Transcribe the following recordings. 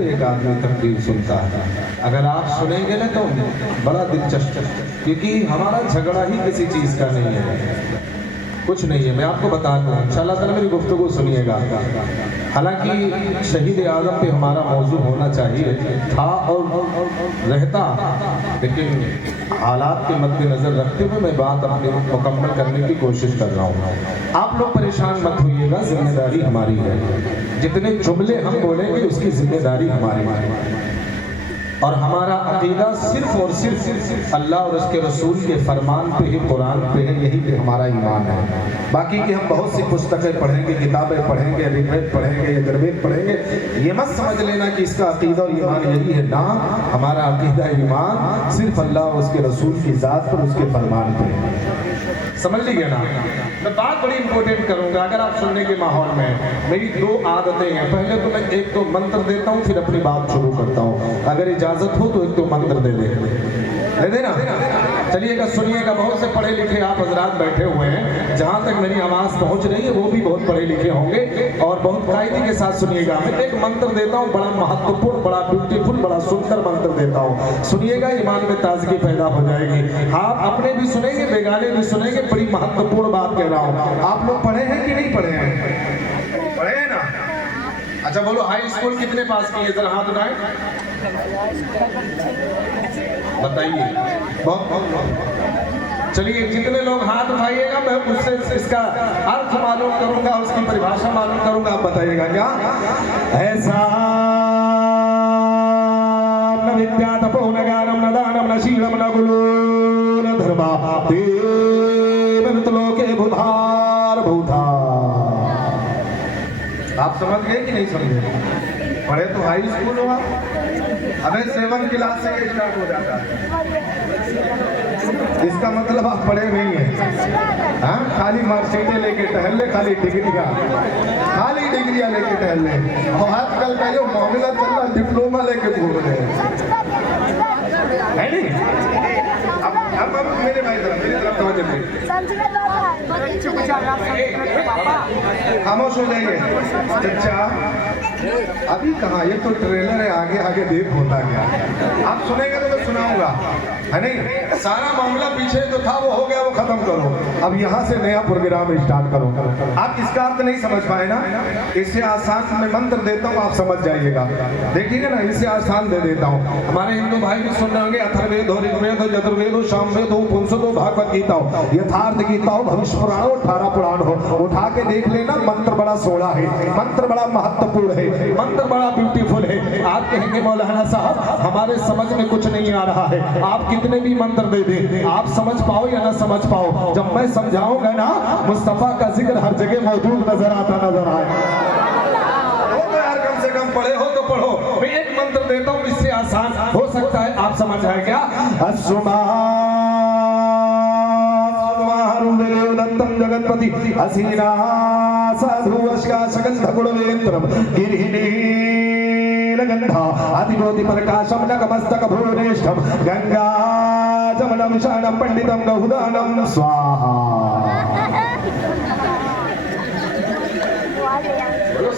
फिर एक आदमी तकबीर सुनता है। अगर आप सुनेंगे ना तो बड़ा दिलचस्प, क्योंकि हमारा झगड़ा ही किसी चीज़ का नहीं है, कुछ नहीं है। मैं आपको बता दूँ, इंशाअल्लाह ताला मेरी गुफ्तगू सुनिएगा। हालांकि शहीद आज़म पे हमारा मौजू होना चाहिए था और रहता, लेकिन हालात के मद्देनज़र रखते हुए मैं बात अपनी मुकम्मल करने की कोशिश कर रहा हूँ। आप लोग परेशान मत होइएगा, जिम्मेदारी हमारी है। जितने जुमले हम बोलेंगे उसकी जिम्मेदारी हमारी है। और हमारा अकीदा सिर्फ और सिर्फ अल्लाह और उसके रसूल के फरमान पे ही, कुरान पे है, यही पे हमारा ईमान है। बाकी की हम बहुत सी पुस्तकें पढ़ेंगे, किताबें पढ़ेंगे, ऋग्वेद पढ़ेंगे, यजुर्वेद पढ़ेंगे, ये मत समझ लेना कि इसका अकीदा और ईमान यही है ना। हमारा अकीदा ईमान सिर्फ अल्लाह और उसके रसूल की ज़ात पर, उसके फरमान पे है। समझ लीजिए ना। मैं बात बड़ी इंपॉर्टेंट करूंगा। अगर आप सुनने के माहौल में, मेरी दो आदतें हैं। पहले तो मैं एक तो मंत्र देता हूँ, फिर अपनी बात शुरू करता हूँ। अगर इजाजत हो तो एक तो मंत्र दे देना। चलिएगा, सुनिएगा। बहुत से पढ़े लिखे आप हजरात बैठे हुए हैं, जहाँ तक मेरी आवाज़ पहुँच रही है वो भी बहुत पढ़े लिखे होंगे, और बहुत कायदे के साथ सुनिएगा। मैं एक मंत्र देता हूँ, बड़ा महत्वपूर्ण, बड़ा ब्यूटीफुल, बड़ा सुंदर मंत्र देता हूँ। सुनिएगा, ईमान में ताजगी पैदा हो जाएगी। आप अपने भी सुनेंगे, बेगाने भी सुनेंगे। बड़ी महत्वपूर्ण बात कह रहा हूँ। आप लोग पढ़े हैं कि नहीं पढ़े हैं? पढ़े हैं ना? अच्छा बोलो, हाई स्कूल कितने पास किए? जरा हाथ उठाएं, बताइए। बहुत। चलिए, जितने लोग हाथ उठाइएगा मैं उससे इसका अर्थ मालूम करूंगा, उसकी परिभाषा मालूम करूंगा। आप बताइएगा क्या? ऐसा न विद्या तपो न ज्ञानम न दानम न शीलम न गुलो न धर्मा देवलोके बुधार भूता। आप समझ गए कि नहीं समझे? पढ़े तो हाई स्कूल हुआ, अबे 7 क्लास से स्टार्ट हो जाता है। इसका मतलब आप पढ़े नहीं हैं। हाँ, खाली मार्कशीटें लेके टहल ले, खाली डिग्रियां लेके टहल ले। और आजकल का जो मामला चल रहा, डिप्लोमा लेके घूम रहे हैं, है नहीं? अब मेरे भाई मेरी तरफ खामोश हो जाइए। चचा अभी कहाँ, ये तो ट्रेलर है, आगे आगे देख होता गया। आप सुनेंगे तो मैं सुनाऊंगा, है नहीं? सारा मामला पीछे जो था वो हो गया, वो खत्म करो। अब यहाँ से नया प्रोग्राम स्टार्ट करो। आप इसका अर्थ नहीं समझ पाए ना? इससे आसान मैं मंत्र देता हूँ, आप समझ जाइएगा। देखिएगा ना, इससे आसान दे देता हूँ। हमारे हिंदू भाई भी सुन रहे होंगे। अथर्ववेद हो, ऋग्वेद हो, यजुर्वेद हो, सामवेद हो, उपनिषद हो, भागवत गीता हो, यथार्थ गीता हो, भविष्य पुराण हो, 18 पुराण हो, उठा के देख लेना। मंत्र बड़ा सोड़ा है, मंत्र बड़ा महत्वपूर्ण है, मंत्र बड़ा ब्यूटीफुल है। आप कहेंगे मौलाना साहब हमारे समझ में कुछ नहीं आ रहा है। आप कितने भी मंत्र दे दें, आप समझ पाओ या ना समझ पाओ, जब मैं समझाऊंगा ना, मुस्तफा का जिक्र हर जगह मौजूद नजर आए। तो यार कम से कम पढ़े हो तो पढ़ो। मैं एक मंत्र देता हूँ, इससे आसान हो सकता है आप समझ आए क्या? जगतपति असीना साधु अश्का सगंध गुणवेत्रम गिरिहीन गंधा अधिभूति प्रकाशम नगमस्तक भुवनेष्ठम गंगा जमनम शानम पंडितम गहुदानम स्वाहा।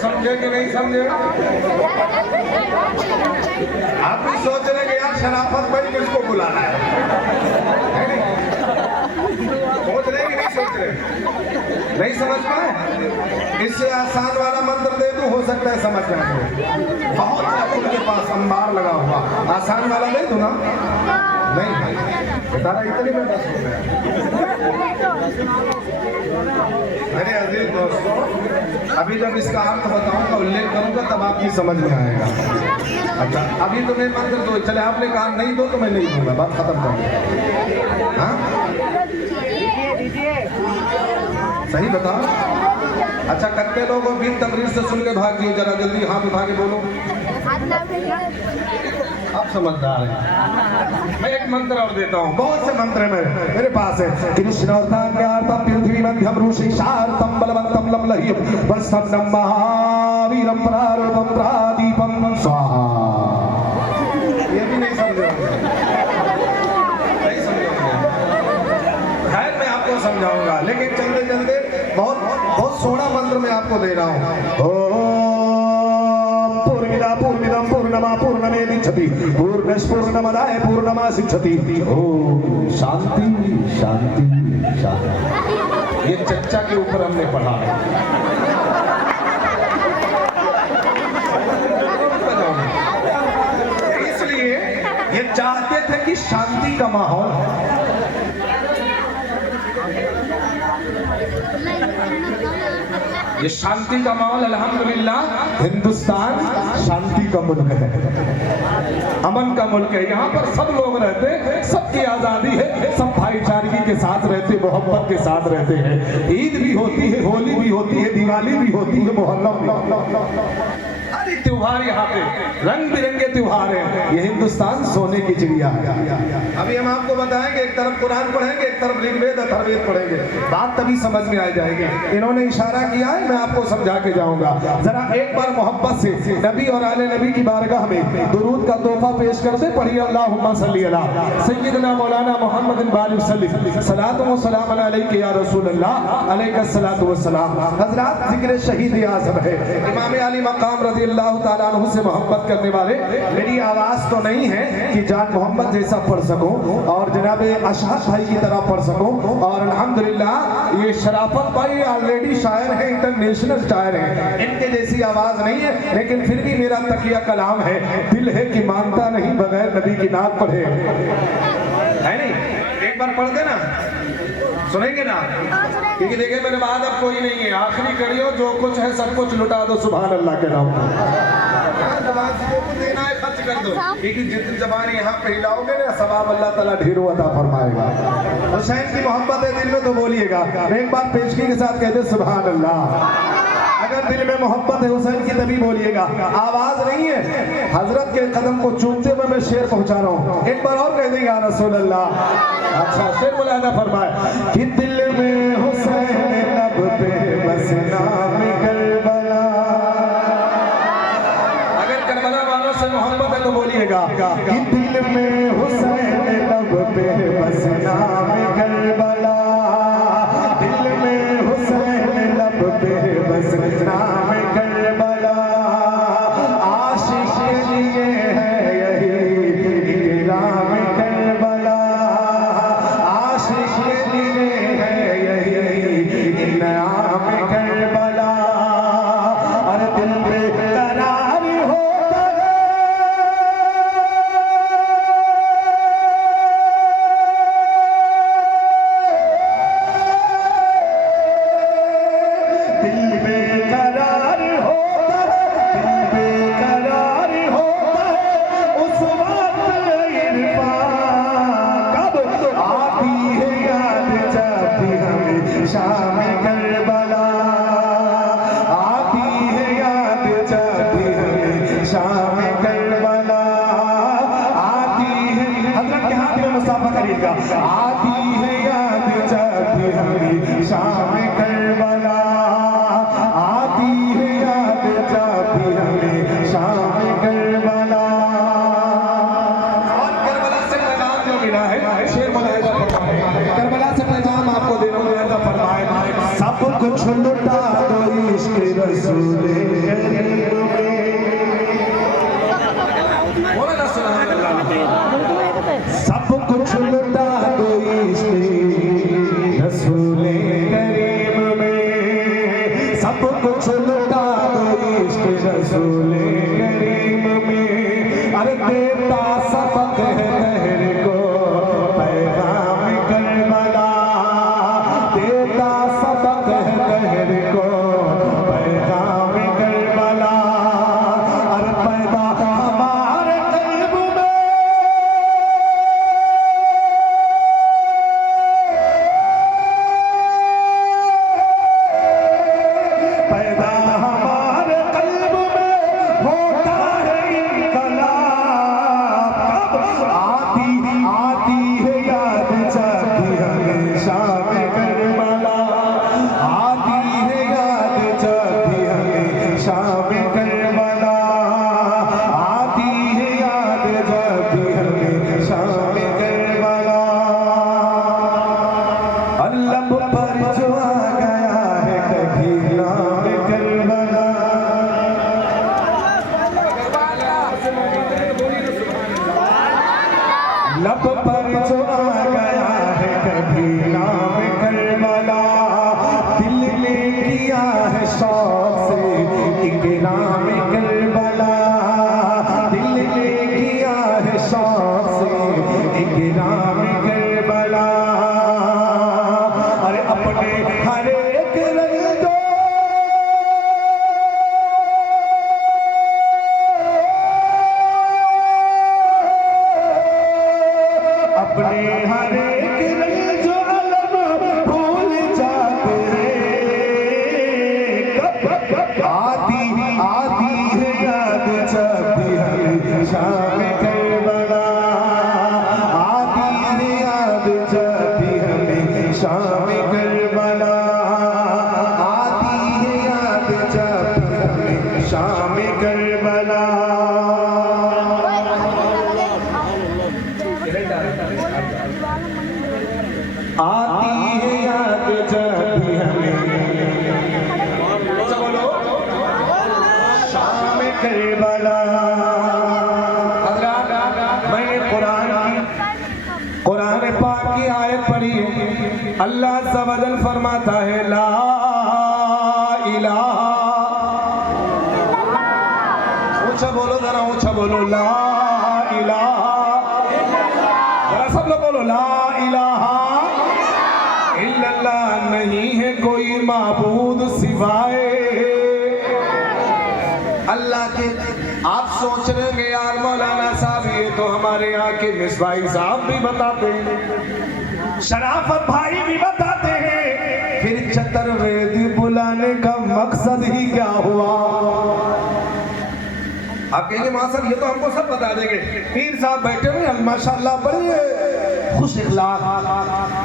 समझे कि नहीं समझे? आप भी सोच रहे कि यार शराफत भाई किसको बुलाना है? सोच रहे कि नहीं सोच रहे? नहीं समझ पाए? इससे आसान वाला मंत्र दे दूं, हो सकता है समझ जाए। बहुत से उनके पास अंबार लगा हुआ, आसान वाला दे दूं ना? नहीं बेटा, इतनी में बस हो गया। मेरे अजीज दोस्तों, अभी जब इसका अर्थ बताऊंगा, उल्लेख करूंगा, तब आपकी समझ में आएगा। अच्छा, अभी तो मैं मंत्र दो, चले आपने कहा नहीं दो तो मैं नहीं दूंगा, बात खत्म कर दो। हाँ सही बताओ। अच्छा, कत्ते लोगों भी तकरीर से सुन के भाग दिए, जरा जल्दी हाथ उठा के बोलो। आप समझदार हैं। मैं एक मंत्र और देता हूँ, बहुत से मंत्र मेरे पास है। कृष्ण पृथ्वी मध्यम ऋषि शार्तम बलवंतम लमलहिम वस्तम महावीरम प्रारूपम प्रादीपम स्वाहा। ये भी नहीं समझे? नहीं समझे? खैर मैं आपको समझाऊंगा, लेकिन चलते चलते बहुत सोना मंत्र मैं आपको दे रहा हूँ। ओम पूर्णिदा पूर्णिदम पूर्ण पूर्णमा पूर्णमेदिच्छति पूर्णस्पूर्णमदाय पूर्णमासिच्छति। ओम शांति शांति शांति। ये चच्चा के ऊपर हमने पढ़ा है। इसलिए ये चाहते थे कि शांति का माहौल। ये शांति का माहौल अल्हम्दुलिल्लाह। हिंदुस्तान शांति का मुल्क है, अमन का मुल्क है। यहाँ पर सब लोग रहते हैं, सबकी आजादी है, सब भाईचारगी के साथ रहते, मोहब्बत के साथ रहते हैं। ईद भी होती है, होली भी होती है, दिवाली भी होती है, मुहर्रम भी। सारे त्योहार यहाँ पे रंग बिरंगे त्योहार हैं। ये हिंदुस्तान सोने की चिड़िया है। अभी हम आपको बताएंगे, एक तरफ कुरान पढ़ेंगे, एक तरफ ऋग्वेद अथर्ववेद पढ़ेंगे, बात तभी समझ में आ जाएगी। इन्होंने इशारा किया है, मैं आपको समझा के जाऊंगा। जरा एक बार मोहब्बत से नबी और आले नबी की बारगाह में दुरूद का तोहफा पेश करते, पढ़िए अल्लाहुम्मा सल्ली अला सय्यिदना मौलाना मुहम्मद सलातो व सलाम अलैका या रसूल अल्लाह अलैका सलातो व सलाम। हजरात, जिक्र शहीद आज़म है, इमाम अली मकाम रज़ी अल्लाह ताला अन्हु से मोहब्बत करने वाले। मेरी आवाज तो नहीं है कि जान मोहम्मद जैसा पढ़ सकूं और जनाब अशहद भाई की तरह पढ़ सकूं। और अल्हम्दुलिल्लाह ये शराफत भाई ऑलरेडी शायर है, इंटरनेशनल शायर है, इनके जैसी आवाज नहीं है, लेकिन फिर भी मेरा तकिया कलाम है। दिल है कि मानता नहीं बगैर नबी की नात पढ़े, है नहीं? एक बार पढ़ देना, सुनेंगे ना? क्योंकि देखिए मेरे बाद अब कोई नहीं है, आखिरी कड़ी हो, जो कुछ है सब कुछ लुटा दो सुभान अल्लाह के नाम पर। जबान से जो कुछ देना है खर्च कर दो, क्योंकि जितनी जबान यहाँ पे हिलाओगे ना, सवाब अल्लाह ताला ढेरों अता फरमाएगा। हुसैन की मोहब्बत है दिल में तो बोलिएगा। एक बार पेशगी के साथ कहते सुभान अल्लाह। अगर दिल में मोहब्बत है हुसैन की तभी बोलिएगा। आवाज नहीं है, हजरत के कदम को चूमते हुए मैं शेर पहुंचा रहा हूँ। एक बार और कह देंगे या रसूल अल्लाह। अच्छा, शेर मुलादा फरमाए कि दिल में हुसैन लब पे बस नाम करबला। अगर करबला वालों से मोहब्बत है तो बोलिएगा कि दिल में हुसैन लब पे बस नाम करबला। दिल में हुसैन लब पे बस नाम करबला। आशिक के लिए है यही इकराम करबला। आशिक के लिए है यही इनाम करबला। और दिल में करार होता है, दिल में करार होता है, दिल में करार होता है। उस वक्त इरफान कब आती है याद, जब हमें शाम करबला आती है याद, जब हमें शाम करबला आती है। हजरत के हाथ में मुसाफा करिएगा। आती है याद जब हमें शाम करबला, आती है याद जब हमें शाम करबला। और करबला से पैगाम जो मिला है, शेर मुलाहिजा फरमाए, करबला से पैगाम आपको देना मुलाहिजा फरमाए। सब कुछ लुटा दो इश्क रसूल करीम में। बोला ना सुभान अल्लाह। सब कुछ लुटा दो इश्क रसूल करीम में। सब कुछ लुटा दो इश्क रसूल करीम में। अरे देता सबक है दहर को पैगाम करबला। देता सबक है दहर को पैगाम करबला। और पैदा हमारे कल्ब में, पैदा हमारे कल्ब में होता है इनकलाब। लब पर जो आ गया है कभी नाम करबला, दिल ने किया है शौक से एक नाम करबला, दिल ने किया है शौक से एक नाम करबला। अरे अपने हर एक रंग दो, अपने हर एक रंग जो अलम भूल जाते हैं, आती आती है याद जब भी हमें शाम करबला, आती है याद जब भी हमें शाम करबला, आती है याद जब भी हमें शाम करबला। आती है याद जब भी हमें, बोलो शाम करबला। हज़रात, मैंने कुरान पाक की आयत पढ़ी है। अल्लाह अज़्ज़ा व जल फरमाता है ला इलाहा, ऊंचा बोलो, जरा ऊंचा बोलो, ला इलाहा, जरा सब लोग बोलो, ला इलाहा इल्लल्लाह, नहीं है कोई माबूद सिवाय अल्लाह के। आप सोच रहे हैं यार मौलाना साहब ये तो हमारे यहाँ के मिसबाई साहब भी बताते हैं, शराफत भाई भी बताते हैं, फिर चतुर्वेदी बुलाने का मकसद ही क्या हुआ? आप कहेंगे मास्टर ये तो हमको सब बता देंगे, पीर साहब बैठे हुए माशाल्लाह बड़े खुश इखलाक,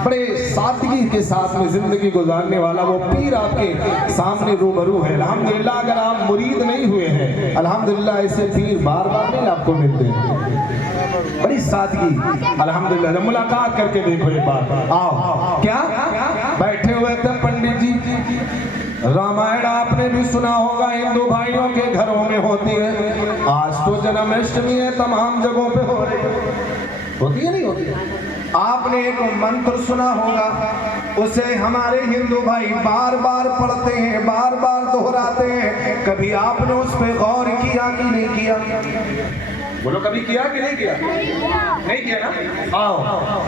बड़े सादगी के साथ में जिंदगी गुजारने वाला वो पीर आपके सामने रूबरू है। अल्हम्दुलिल्लाह, अगर आप मुरीद नहीं हुए हैं, अल्हम्दुलिल्लाह ऐसे पीर बार बार नहीं आपको मिलते हैं। बड़ी सादगी, अल्हम्दुलिल्लाह, जब मुलाकात करके देखो एक बार, आओ क्या बैठे हुए थे पंडित जी। रामायण आपने भी सुना होगा, हिंदू भाइयों के घरों में होती है। आज तो जन्माष्टमी है, तमाम जगहों पे हो रही होती है, नहीं होती? आपने एक मंत्र सुना होगा, उसे हमारे हिंदू भाई बार बार पढ़ते हैं, बार बार दोहराते हैं। कभी आपने उस पे गौर किया कि नहीं किया? बोलो, कभी किया कि नहीं किया? नहीं किया ना? आओ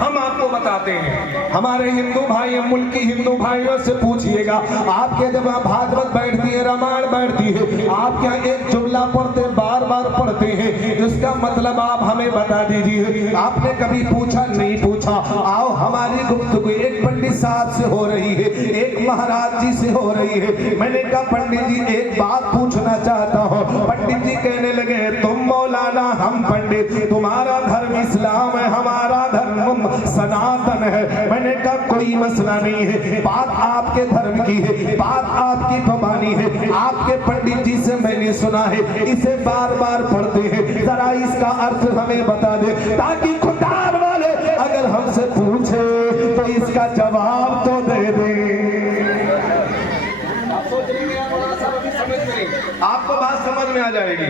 हम आपको बताते हैं। हमारे हिंदू भाई, मुल्क की हिंदू भाइयों से पूछिएगा, आपके जब भागवत बैठती है, रामायण बैठती है, आप क्या एक जुमला पढ़ते बार बार पढ़ते हैं? इसका मतलब आप हमें बता दीजिए। आपने कभी पूछा? नहीं पूछा। आओ हमारी गुफ्तगू एक पंडित साहब से हो रही है, एक महाराज जी से हो रही है। मैंने कहा पंडित जी एक बात पूछना चाहता हूँ। पंडित जी कहने लगे तुम मौलाना, हम पंडित, तुम्हारा धर्म इस्लाम है, हमारा धर्म सनातन है। मैंने कहा कोई मसला नहीं है, बात आपके धर्म की है, बात आपकी भवानी है। आपके पंडित जी से मैंने सुना है, इसे बार बार पढ़ते हैं, जरा इसका अर्थ हमें बता दे, ताकि खुदार वाले अगर हमसे पूछे तो इसका जवाब तो दे दे। आपको बात समझ में आ जाएगी।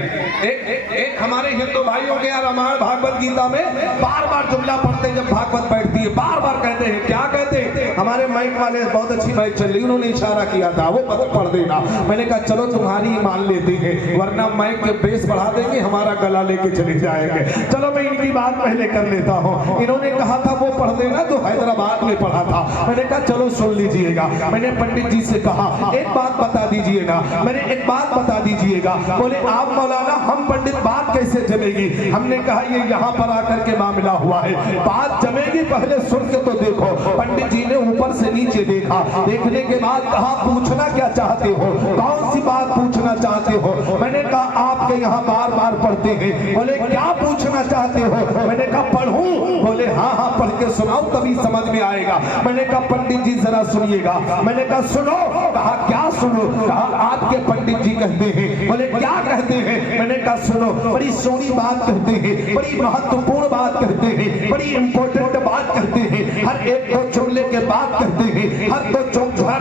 एक हमारे हिंदू भाइयों के यहाँ रामायण भागवत गीता में बार बार जुमला पढ़ते हैं, जब भागवत बैठती है बार बार कहते हैं, क्या कहते हैं? हमारे माइक वाले, बहुत अच्छी माइक चल रही, उन्होंने इशारा किया था, वो पढ़ देना। मैंने कहा चलो तुम्हारी मान लेते हैं, वरना माइक के बेस बढ़ा देंगे, हमारा गला लेके चले जाएंगे। चलो मैं इनकी बात पहले कर लेता हूँ। इन्होंने कहा था वो पढ़ देना, जो हैदराबाद में पढ़ा था। मैंने कहा चलो सुन लीजिएगा। मैंने पंडित जी से कहा एक बात बता दीजिए ना, मैंने एक बात बता दीजिएगा। बोले आप मौलाना, हम पंडित, बात कैसे जमेगी? हमने कहा ये यहाँ पर आकर के मामला हुआ है, बात जमेगी पहले सुन के तो देखो। पंडित जी ने ऊपर से नीचे देखा, देखने के बाद कहा पूछना क्या चाहते हो, कौन सी बात पूछना चाहते हो? मैंने कहा आपके यहाँ बार बार पढ़ते हैं। बोले क्या पूछना चाहते हो? मैंने कहा पढ़ूं? बोले हाँ हाँ पढ़ के सुनाओ तभी समझ में आएगा। मैंने कहा पंडित जी जरा सुनिएगा। मैंने कहा सुनो। कहा क्या सुनो? कहा आपके पंडित जी कहते हैं। बोले क्या कहते हैं? मैंने कहा सुनो, बड़ी सोनी बात कहते हैं, बड़ी महत्वपूर्ण बात कहते हैं, बड़ी इंपॉर्टेंट बात कहते हैं, हर एक को जुमले के बात कहते हैं, हर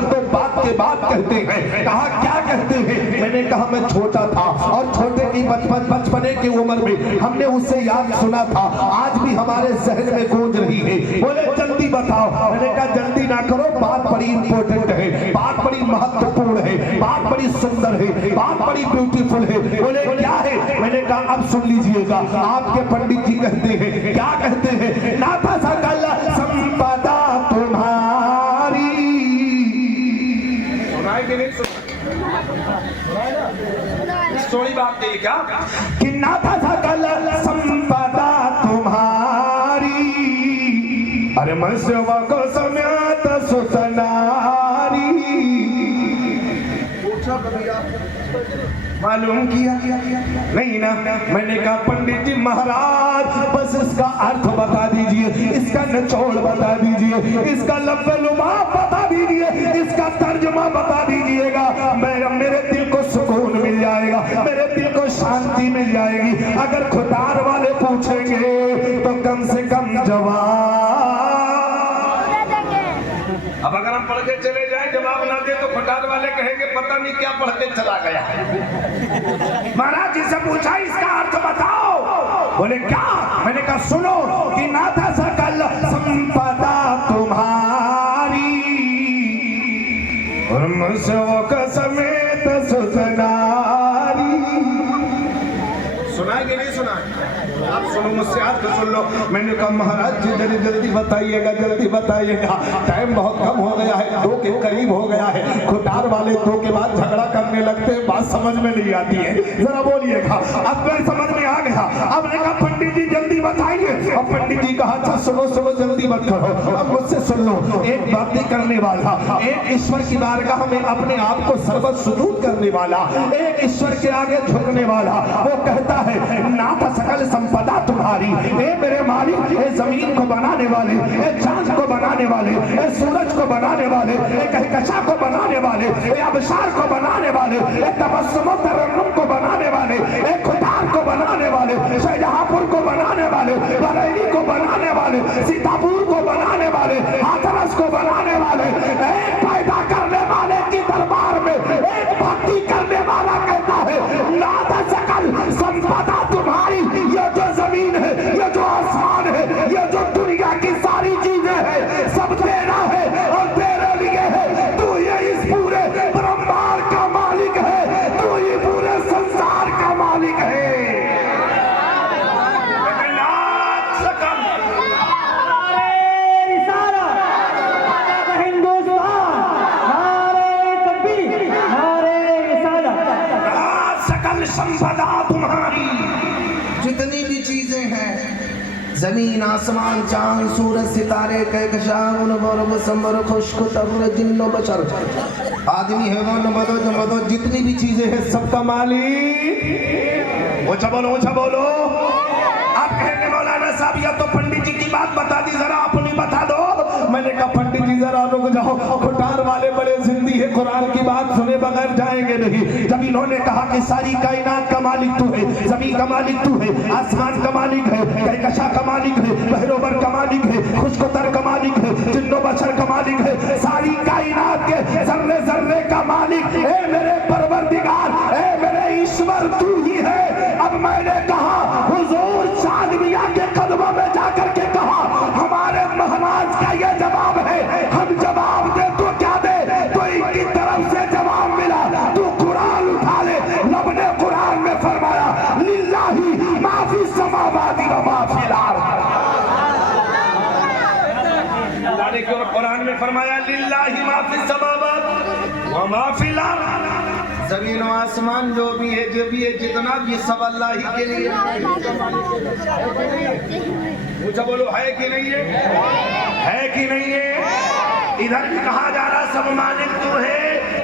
दो बात के बाद कहते हैं। कहा क्या कहते हैं? मैंने कहा मैं छोटा था और छोटे की बचपने की उम्र में हमने उससे याद सुना था, आज भी हमारे जहन में गूंज रही है। बोले जल्दी बताओ। मैंने कहा जल्दी ना करो, बात बड़ी इंपॉर्टेंट है, बात बड़ी महत्वपूर्ण है, बात बड़ी सुंदर है, बात बड़ी ब्यूटीफुल है। बोले क्या है? मैंने कहा अब सुन लीजिएगा। आपके पंडित जी कहते हैं, क्या कहते हैं? नाथा सकल संपदा तुम्हारी। सुनाई कि नहीं सोनी बात कही क्या कि नाथा सकल संपदा तुम्हारी, अरे मैं सेवा को समेत सुसनारी। पूछा कभी मालूम किया नहीं ना? मैंने कहा पंडित जी महाराज बस इसका अर्थ बता दीजिए, इसका निचोड़ बता दीजिए, इसका लफ्ज़-ए-लुमा बता दीजिए, इसका तर्जुमा बता दीजिएगा। मेरे दिल को सुकून मिल जाएगा, मेरे दिल को शांति मिल जाएगी। अगर खुदार वाले पूछेंगे तो कम से कम जवाब, अब अगर हम पढ़ के चले जाएं जवाब ना दे तो खुदार वाले कहेंगे पता नहीं क्या पढ़ के चला गया। महाराज जी से पूछा इसका अर्थ बताओ। बोले क्या? मैंने कहा सुनो कि नाथा सकल संपदा तुम्हारी और मुझको समेत सुसनारी। सुना कि नहीं सुना? आप सुनो मुझसे, आप तो सुन लो। मैंने कहा महाराज जी जल्दी जल्दी बताइएगा, जल्दी बताइएगा, टाइम बहुत कम हो गया है, 2 के करीब हो गया है। खुदार वाले 2 के बाद झगड़ा करने लगते हैं, बात समझ में नहीं आती है, जरा बोलिएगा। अब मैं समझ में आ गया। अब मैंने कहा पंडित जी जल्दी बताइए। अब पंडित जी कहा अच्छा सुनो सुनो जल्दी मत करो, अब मुझसे सुन लो। एक बातें करने वाला, एक ईश्वर की बारगाह में अपने आप को सर्वत सुजूद करने वाला, एक ईश्वर के आगे झुकने वाला, वो कहता है नाथ सकल संपदा तुम्हारी। ए मेरे मालिक, ए जमीन को बनाने वाले, ए चांद को बनाने वाले, ए सूरज को बनाने वाले, ए कहकशा को बनाने वाले, ए अबशार को बनाने वाले, ए तबस्सुम तरन्नुम को बनाने वाले, ए खुदार को बनाने वाले, शाहजहांपुर को बनाने वाले, बरेली को बनाने वाले, सीतापुर को बनाने वाले, हाथरस को बनाने वाले, एक पैदा करने वाले की दरबार में एक भक्ति करने वाला कहता है नाथ सकल संपदा तुम्हारी। ये जो जमीन है, ये जो आसमान है, ये जो दुनिया की सारी चीजें हैं, सब तेरा है और तेरे लिए है। तू ये इस पूरे ब्रह्मांड का मालिक है, तू ये पूरे संसार का मालिक है। सकल संपदा तुम्हारी, जितनी भी चीजें हैं, जमीन आसमान चांद सूरज सितारे कहकशां संबर खुश्क तब्र जिन्नो बशर आदमी हैवान मदद जितनी भी चीजें हैं सबका मालिक। ओछा बोलो, ओछा बोलो। आप कहेंगे मौलाना साहब या तो पंडित जी की बात बता दी, जरा अपनी बता दो। मैंने कहा पंडित जी जरा रुक जाओ, खुटार वाले बड़े जिंदी है, कुरान की बात सुने बगैर जाएंगे नहीं। जब इन्होंने कहा कि सारी कायनात का मालिक तू है, जमीन का मालिक तू है, आसमान का मालिक है, कहकशा का मालिक है, बहरोबर का मालिक है, खुशकोतर का मालिक है, जिन्नो बशर का मालिक है, सारी कायनात के जर्रे जर्रे का मालिक, ए मेरे परवरदिगार, ए मेरे ईश्वर तू ही है। अब मैंने कहा हुजूर चांद मियां के कदमों में जाकर के कहा हमारे महाराज का ये जवाब है, हम जवाब दे तो क्या दे? तो इनकी तरफ से जवाब मिला, तू कुरान उठा ले। रब ने कुरान में फरमाया लिल्लाही माफी समावाति व माफिल अर्द। कुरान में फरमाया लिल्लाही माफी समावाति व माफिल अर्द। जमीन और आसमान जो भी है, जो भी है, जितना भी सब अल्लाह ही के लिए। मुझे बोलो है कि नहीं है कि नहीं है? इधर भी कहा जा रहा सब मालिक तू है,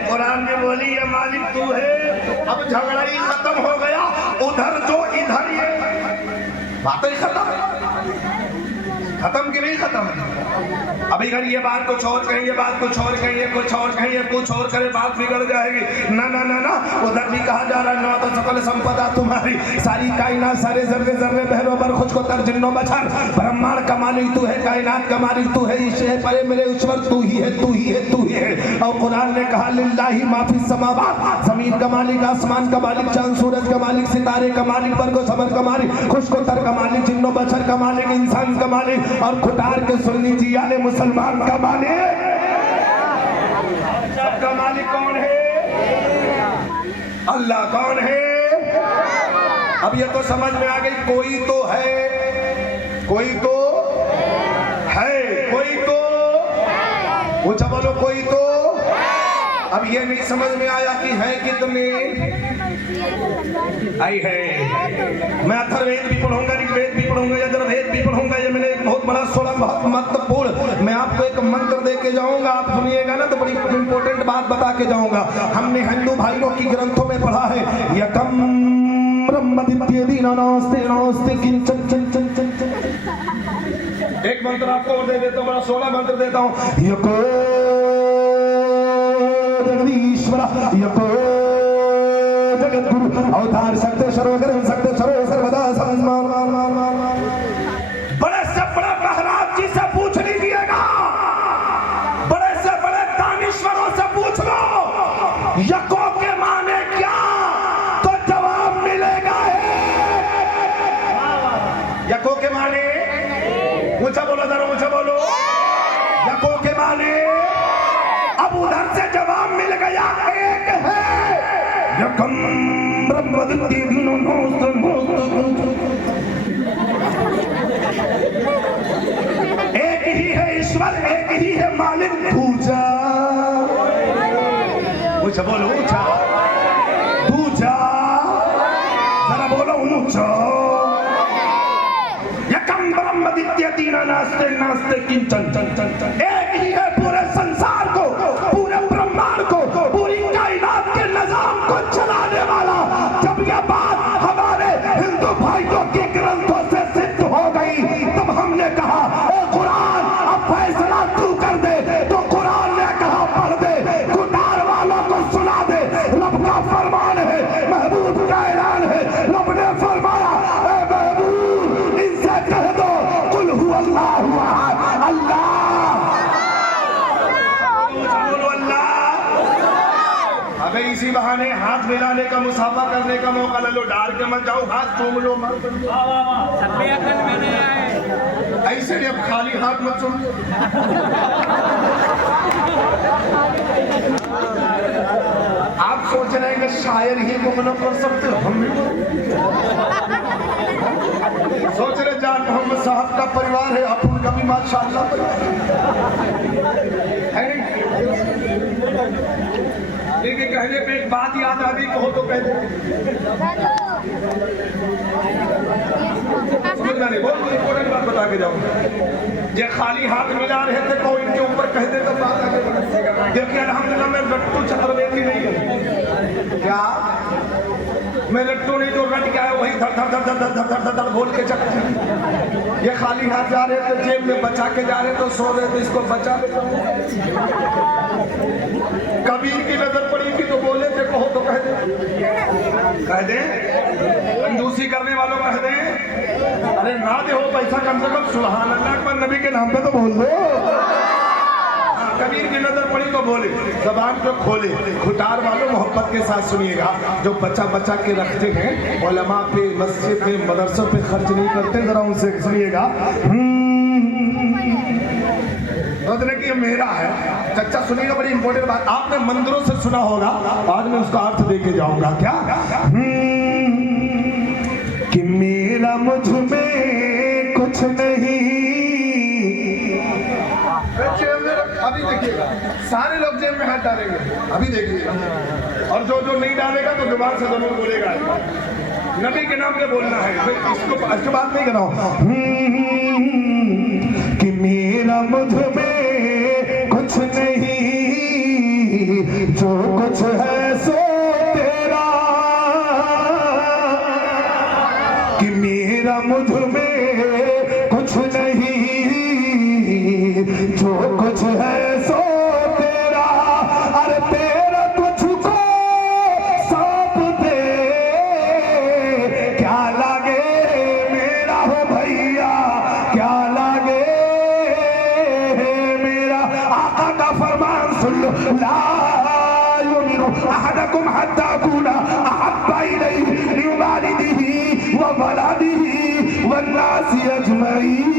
कुरान में बोली ये मालिक तू है। अब झगड़ा ही खत्म हो गया, उधर जो इधर ये बातें खत्म। खत्म कि नहीं खत्म? अभी अगर ये बात कुछ और कहेंगे, बात कुछ और कहेंगे, कुछ और कहेंगे, कुछ और करे, बात बिगड़ जाएगी। ना ना ना ना, उधर भी कहा जा रहा है, नौ तो सकल संपदा तुम्हारी, सारी कायनात, सारे जर्रे जर्रे बहरों पर खुद को तर जिन्नो बछर, ब्रह्मांड का मालिक तू है, कायनात का मालिक तू है, ईश है परे मेरे ईश्वर तू ही है, तू ही है, तू ही है। और कुरान ने कहा लिल्लाही माफी समावात, जमीन का मालिक, आसमान का मालिक, चांद सूरज का मालिक, सितारे का मालिक, बरगो सबर का मालिक, खुश को तर का मालिक, जिन्नो बछर का मालिक, इंसान का मालिक, और खुटार के सुन्नी जियाले मुसलमान का मालिक। सबका मालिक कौन है? अल्लाह। कौन है? अब ये तो समझ में आ गई, कोई तो है, कोई तो है, कोई तो पूछा बोलो, कोई तो। अब ये नहीं समझ में आया कि है कितने आई है। मैं अथर्ववेद भी पढ़ूंगा, ऋग्वेद भी पढ़ूंगा, यजुर्वेद भी पढ़ूंगा। ये मैंने एक बहुत बड़ा 16 बहुत महत्वपूर्ण, मैं आपको एक मंत्र दे के जाऊंगा, आप सुनिएगा ना तो बड़ी इंपॉर्टेंट बात बता के जाऊंगा। हमने हिंदू भाइयों की ग्रंथों में पढ़ा है, यकम ब्रह्मदित्य दीनानास्ते नास्ते किंचन चन चन चन चन। एक मंत्र आपको और दे देता हूँ, बड़ा 16 मंत्र देता हूँ। यको जगदीश्वर, यको जगद्गुरु, अवतार सकते सर्वकर सकते सर्व सर्वदा संमान। बड़े से बड़े महराज जी से पूछ लीजिएगा, बड़े से बड़े दानीश्वरों से पूछ लो, यको के माने क्या, तो जवाब मिलेगा है। यको के माने ऊंचा बोलो, जरा ऊंचा बोलो। यको के माने, अब उधर से जवाब मिल गया, एक है यकम ब्रह्मदित्य दीनानास्ते एक ही है ईश्वर, एक ही है मालिक। पूजा ऊंचा बोलो, ऊंचा पूजा, जरा बोलो ऊंचा। यकम ब्रह्मदित्य दीनानास्ते नास्ते किंचन चन चन चन। एक ही है पूरे संसार को, पूरे ब्रह्मांड को, पूरी कायनात के निजाम को चलाने वाला। जब यह बात हमारे हिंदू भाइयों के ग्रंथों से सिद्ध हो गई, तब हमने कहा ओ कुरान अब फैसला तू कर दे। तो कुरान ने कहा पढ़ दे, कुटार वालों को सुना दे, रब का फरमान है, महबूब का ऐलान है। रब ने फरमाया ए महबूब इनसे कह दो कुल हु अल्लाहु अहद, अल्लाह इसी बहाने हाथ मिलाने का, मुसाफा करने का मौका ले लो। डाल के मत जाओ, हाथ चूम लो मत। ऐसे नहीं, अब खाली हाथ मत चूम। आप सोच रहे हैं कि शायर ही मुमना कर सकते हो, हम भी सोच रहे जान मोहम्मद साहब का परिवार है, आप उनका भी माशाअल्लाह है नहीं। लेकिन कहने पे एक बात याद आ गई, कहो तो कह दे। समझना नहीं, बहुत इंपॉर्टेंट बात बता के जाऊंगा। ये खाली हाथ मिला रहे थे तो इनके ऊपर कह दे तो बात आगे बढ़ेगी। देखिए अल्हम्दुलिल्लाह मैं लट्टू चक्रवर्ती नहीं हूँ। क्या मैं लट्टू नहीं, जो रट क्या है वही धड़ धड़ धड़ धड़ धड़ धड़ धड़ बोल के चक्कर। ये खाली हाथ जा रहे थे, जेब में बचा के जा रहे तो सो रहे थे, इसको बचा ले। कबीर की नजर पड़ी थी तो बोले थे, कहो तो कह दे, कह दे। कंजूसी करने वालों कह दे, अरे ना दे हो पैसा, कम से कम सुभान अल्लाह पर नबी के नाम पे तो बोल दो। कबीर की नजर पड़ी तो बोले, जबान को खोले। खुटार वालों मोहब्बत के साथ सुनिएगा, जो बचा बचा के रखते हैं, उलमा पे, मस्जिद पे, मदरसों पे खर्च नहीं करते, जरा उनसे सुनिएगा। कि मेरा है चच्चा, सुनिएगा बड़ी इंपॉर्टेंट बात। आपने मंदिरों से सुना होगा, आज मैं उसका अर्थ दे के जाऊंगा। क्या कि मेरा मुझ में कुछ नहीं। अभी देखिएगा, सारे लोग जेब में हाथ डालेंगे, अभी देखिएगा। और जो जो नहीं डालेगा तो जुबान से जरूर बोलेगा, नबी के नाम पे बोलना है। इसको बात नहीं कर रहा हूं कि मेरा मुझ में कुछ नहीं, जो कुछ है सो तेरा। कि मेरा मुझ में कुछ नहीं, कुछ है सो तेरा, अरे तेरा तुझको सौंप दे, क्या लागे मेरा हो भैया, क्या लागे मेरा। आका का फरमान सुन लो, ला युमिनु अहदकुम हत्ता कुना अहब्बा इलैहि मिन वालिदिही व वलदिही वन्नासि अजमईन।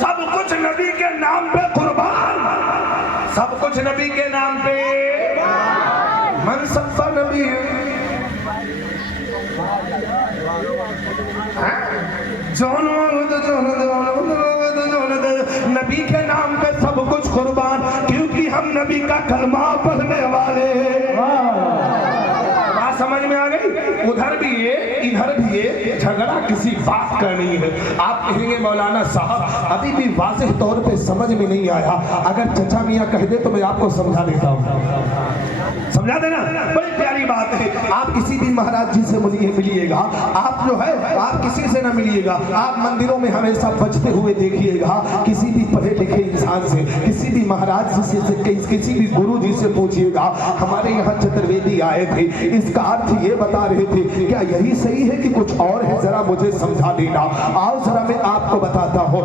सब कुछ नबी के नाम पे कुर्बान, सब कुछ नबी के नाम पे। मन सब्बा नबी नबी के नाम पे सब कुछ कुर्बान, क्योंकि हम नबी का कलमा पढ़ने वाले। बात समझ में आ गई? उधर भी ये इधर भी ये, झगड़ा किसी बात का नहीं है। आप कहेंगे मौलाना साहब अभी भी वाज़ेह तौर पे समझ में नहीं आया, अगर चचा मियाँ कह दे तो मैं आपको समझा देता हूँ। समझा देना, बड़ी प्यारी बात है। आप किसी भी महाराज जी से मिलिएगा, आप जो है आप किसी से ना मिलिएगा, आप मंदिरों में हमेशा बचते हुए देखिएगा। किसी भी पढ़े लिखे इंसान से, किसी भी महाराज जी से, किसी भी गुरु जी से पूछिएगा, हमारे यहाँ चतुर्वेदी आए थे, इसका अर्थ ये बता रहे थे, क्या यही सही है कि कुछ और है? जरा मुझे समझा देना। आओ जरा मैं आपको बताता हूँ।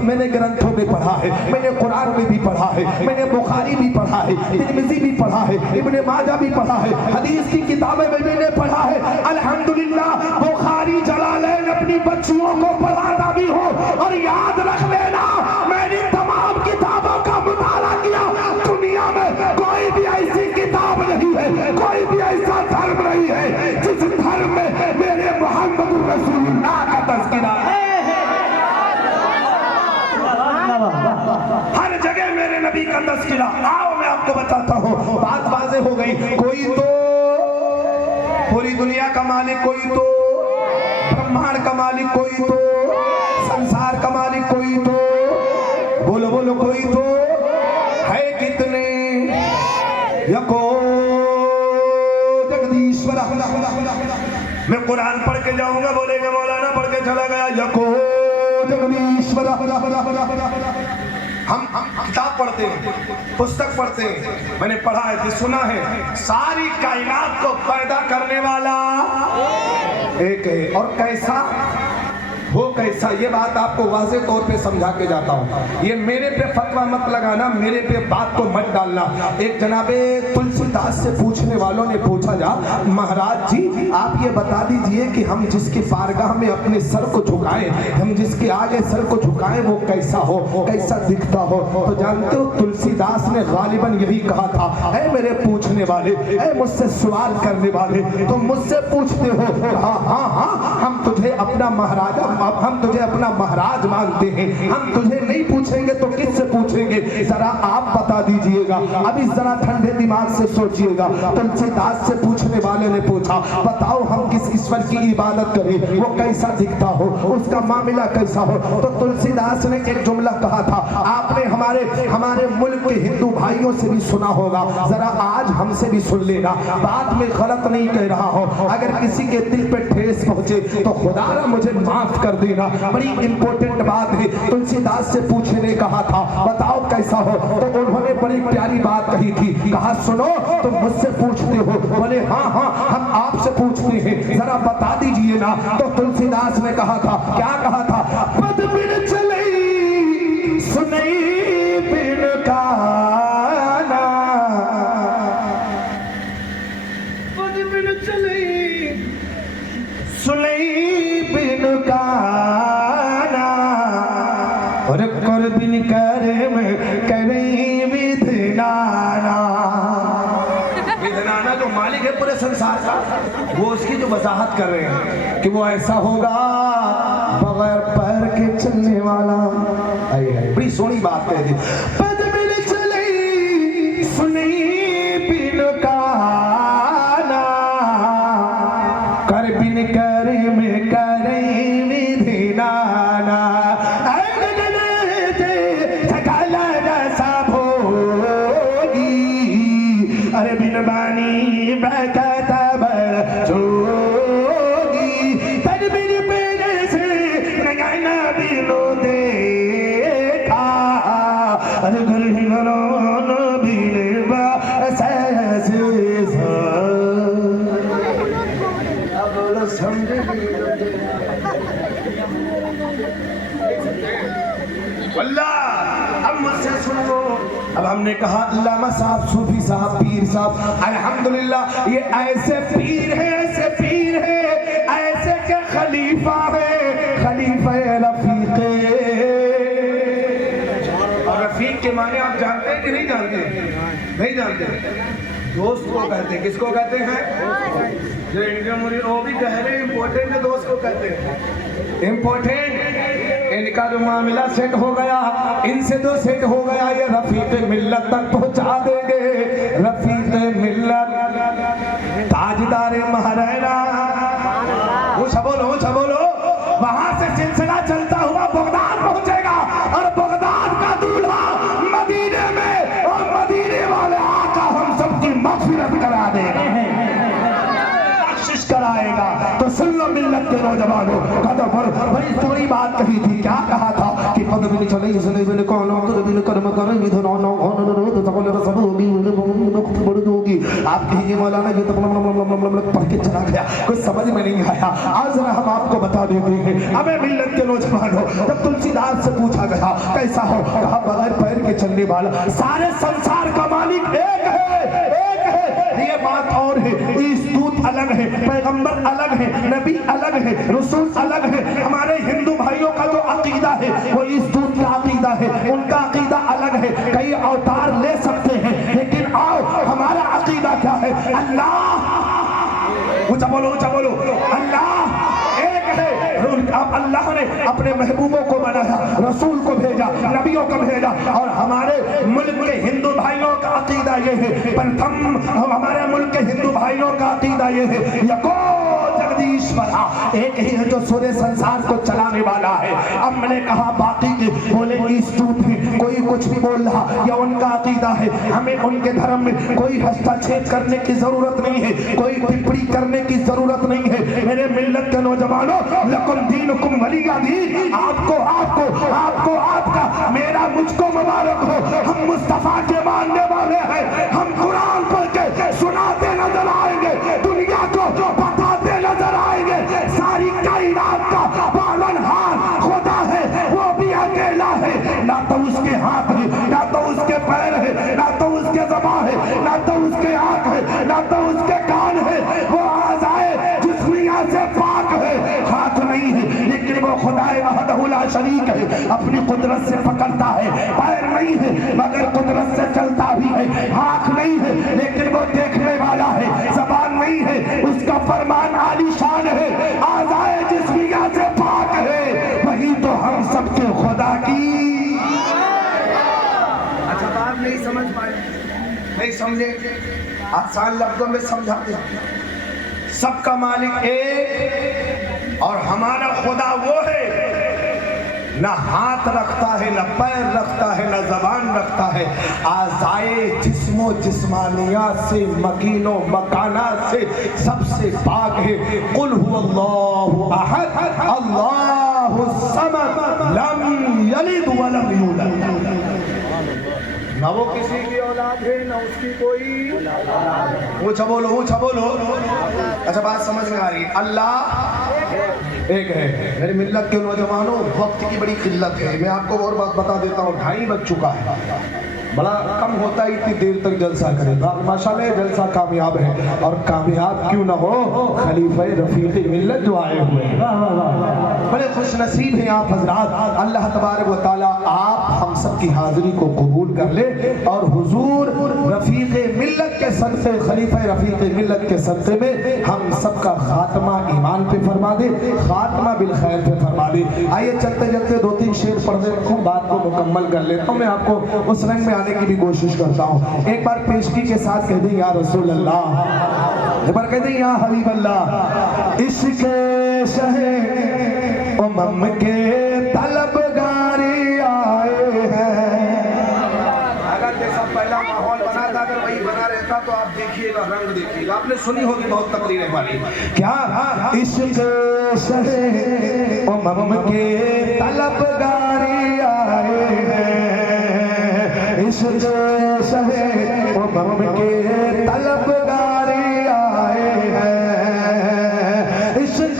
मैंने ग्रंथों में पढ़ा है, मैंने कुरान में भी पढ़ा है, मैंने बुखारी भी पढ़ा है, तिरमिज़ी भी पढ़ा है, इब्ने माजा भी पढ़ा है, हदीस की किताबें में मैंने पढ़ा है। अल्हम्दुलिल्लाह बुखारी जलालैन अपनी बच्चियों को पढ़ाता भी हो। और याद रख लेना, मैंने तमाम किताबों का मुताला किया, दुनिया में कोई भी ऐसी किताब नहीं है, कोई भी ऐसा धर्म नहीं है जिस धर्म में मेरे मोहम्मद रसूलुल्लाह का तज़किरा है। हर जगह मेरे नबी का तज़किरा। आओ मैं आपको बताता हूँ, बात वाज़ेह हो गई। कोई तो पूरी दुनिया का मालिक, कोई तो ब्रह्मांड का मालिक, कोई तो संसार का मालिक, कोई तो बोलो बोलो कोई तो है। कितने? यको जगदीश्वर। मैं कुरान पढ़ के जाऊंगा, बोलेंगे मौलाना पढ़ के चला गया। यको जगदीश्वर। हम किताब पढ़ते हैं, पुस्तक पढ़ते हैं, मैंने पढ़ा है, सुना है, सारी कायनात को पैदा करने वाला एक है। और कैसा? वो कैसा? ये बात आपको वाज़ेह तौर पे समझा के जाता हूँ। ये मेरे पे फतवा मत लगाना, मेरे पे बात को मत डालना। एक जनाबे तुलसीदास से पूछने वालों ने पूछा, जा महाराज जी आप ये बता दीजिए कि हम जिसकी बारगाह में अपने सर को झुकाएं, हम जिसके आगे सर को झुकाएं, वो कैसा हो, कैसा दिखता हो? तो जानते हो तुलसीदास ने गालिबन यही कहा था, ऐ मेरे पूछने वाले, ऐ मुझसे सवाल करने वाले, तुम मुझसे पूछते हो? हाँ हाँ हाँ, हम तुझे अपना महाराजा, हम तुझे अपना महाराज मानते हैं, हम तुझे नहीं पूछेंगे तो किससे पूछेंगे? जरा आप बता दीजिएगा। अभी जरा ठंडे दिमाग से सोचिएगा। तुलसीदास से पूछने वाले ने पूछा, बताओ हम किस ईश्वर की इबादत करें, वो कैसा दिखता हो, उसका मामला कैसा हो? तो तुलसीदास ने एक जुमला कहा था, आपने हमारे मुल्क के हिंदू भाइयों से भी सुना होगा, जरा आज हमसे भी सुन लेना। बात में गलत नहीं कह रहा हो, अगर किसी के दिल पे ठेस पहुंचे तो खुदा मुझे माफ कर देना। बड़ी इंपॉर्टेंट बात है। तुलसीदास से पूछने कहा था, बताओ कैसा हो? तो उन्होंने बड़ी प्यारी बात कही थी, कहा सुनो तुम मुझसे पूछते हो? बोले हाँ हाँ हम आपसे पूछते हैं, जरा बता दीजिए ना। तो तुलसीदास ने कहा था, क्या कहा था? पद बिन चले सुनई बिन गाना, पद बिन चले सुनई बिन गाना, और कर बिन करे में करे विधनाना। विधनाना जो मालिक है पूरे संसार का, वो उसकी जो वजाहत कर रहे हैं कि वो ऐसा होगा बगैर पैर के चलने वाला। बड़ी सोहनी बात कह दी। पद बिन चले सुनी बिन गाना, कर बिन करे में करे विधनाना। अरे बिन बानी बकता बड़ जोगी, तन बिन पेड़ से न अल्लाह अब मुझसे सुन लो। अब हमने कहा अल्लामा साहब, सूफी साहब, पीर साहब, अल्हम्दुलिल्लाह ये ऐसे पीर है, ऐसे पीर है, ऐसे के खलीफा है, खलीफा रफीके। और रफीक के माने आप जानते हैं कि नहीं जानते? नहीं जानते। दोस्त को कहते हैं, किसको कहते हैं? जो इनके मुरीद, वो भी गहरे इंपॉर्टेंट दोस्त को कहते हैं। इंपॉर्टेंट, इनका जो मामला सेट हो गया, इनसे जो सेट हो गया, ये रफीक मिल्लत तक पहुंचा देंगे। रफीक मिल्लत, ताजदार महरैना, ऊंचा बोलो, वहां से सिलसिला चलता हुआ बगदाद पहुंचेगा और बगदाद का दूल्हा मदीने में, और मदीने वाले आका हम सबकी मग़फ़िरत करा देगा, बख्शिश कराएगा। तो सुन लो मिल्लत के नौजवानों, कदम पर बड़ी थोड़ी बात कही थी। क्या कहा था कि पद बिन चले इसने बिन कौन तो बिन कर्म कर विधि नो नो नो तो बोले सब होगी बड़ होगी। आपके ही मौलाना ये तो पढ़ के चला गया, कुछ समझ में नहीं आया। आज जरा हम आपको बता देते हैं। अबे मिल्लत के नौजवानों, जब तुलसीदास से पूछा गया कैसा हो, कहा बगैर पैर के चलने वाला, सारे संसार का मालिक एक है, एक है। ये बात और है, इस दूत अलग है, पैगंबर अलग है, नबी अलग है, रसूल अलग है। हमारे हिंदू भाइयों का जो अकीदा है वो इस दूत का अकीदा है, उनका अकीदा अलग है। कई अवतार ले सकते हैं, लेकिन आओ हमारा अकीदा क्या है? अल्लाह, ऊंचा बोलो, अल्लाह एक है। अब अल्लाह ने अपने महबूबों को बनाया, रसूल को भेजा, नबियों को भेजा, और हमारे मुल्क के हिंदू भाइयों का अकीदा ये है, प्रथम हमारे मुल्क के हिंदू भाइयों का अकीदा ये है, यको जगदीश्वरा, एक ही है जो सूरे संसार को चलाने वाला है। अब मैंने कहा बाकी के बोले इस दूत में कोई कुछ भी बोल रहा, या उनका अकीदा है, हमें उनके धर्म में कोई हस्तक्षेप करने की जरूरत नहीं है, कोई टिप्पणी करने की जरूरत नहीं है। मेरे मिल्लत के नौजवानों, लकुम दीनुकुम वलिया दीन, आपको आपका, मेरा मुझको मुबारक हो। हम मुस्तफा के मानने वाले हैं, हम कुरान पढ़ के सुनाते नजर आएंगे, दुनिया को बताते नजर आएंगे। सारी कायनात का पालनहार खुदा है, वो भी अकेला है, ना तो उसके हाथ है, ना तो उसके पैर है, ना तो उसके ज़बान है, ना तो उसके आँख है, ना तो उसके कान है। वो आज़ाए जिस्मिया से पाक है, हाथ नहीं है, लेकिन वो खुदाए वहदहु ला शरीक है, अपनी कुदरत से पकड़ता है। पैर नहीं है मगर कुदरत से चलता भी है, आँख नहीं है लेकिन वो देखने वाला है, ज़बान नहीं है उसका फरमान आलीशान है, आज़ाए जिस्मिया से पाक है। वही तो हम सबके खुदा की। अच्छा बात नहीं समझ पाए, नहीं समझे, आसान लफ्जों में समझाते हैं। सबका मालिक एक, और हमारा खुदा वो है, ना हाथ रखता है, ना पैर रखता है, ना जबान रखता है, आज़ाए जिस्मो जिस्मानियात से, मकीनो मकानात से सबसे पाक है। कुल हुवल्लाहु अहद अल्लाहु समद लम यलिद वलम यूलद। ना वो किसी की औलाद है, ना उसकी कोई। ऊंचा बोलो। अच्छा बात समझ में आ रही है? अल्लाह एक है। मेरे मिल्लत के नौजवानों, वक्त की बड़ी किल्लत है, मैं आपको और बात बता देता हूँ। 2:30 बज चुका है, बड़ा कम होता है इतनी देर तक जलसा करेगा। माशाल्लाह जलसा कामयाब है, और कामयाब क्यों ना हो, खलीफा रफीक मिल्लत जो आए हुए हैं, बड़े खुश नसीब हैं आप हजरात। अल्लाह तबारक व तआला आप हम सब की हाजिरी को कबूल कर ले, और हुजूर रफीक मिल्लत के सदक़े, खलीफा रफीक मिल्लत के सदक़े में हम सब का खात्मा ईमान पे फरमा दे, खात्मा बिल खैर पे फरमा दे। आइए चलते चलते 2-3 शेर पढ़ देता हूँ, बात को मुकम्मल कर लेता हूँ। मैं आपको उस रंग में आने की भी कोशिश करता हूँ। एक बार पेशगी के साथ कह दें या रसूल अल्लाह, एक बार कह दें या हबीब अल्लाह। इश्क़ शहे उमम के तलबगारी आए हैं। अगर जैसा पहला माहौल बना था, अगर वही बना रहता तो आप देखिएगा, रंग देखिएगा। आपने सुनी होगी बहुत तकरीरें वाली, क्या इश्क़ शहे उमम के तलबगारी आए हैं, इश्क़ शहे उमम के तलबगारी आए हैं, इश्क़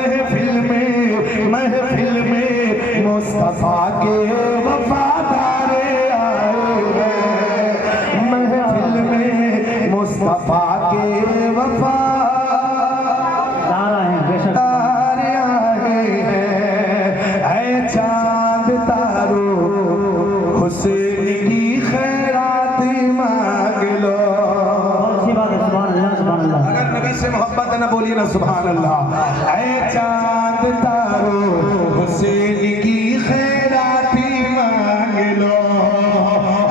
महफिल में मुस्तफा के वफादार आए हैं, महफिल में मुस्तफा के वफादार आए हैं। ऐ चांद तारो हुसैन की खैरात मांग लो। अगर नबी से मोहब्बत है ना बोलिए ना सुभान अल्लाह। ऐ चांद तारो हुसैन की खैरात मांग लो।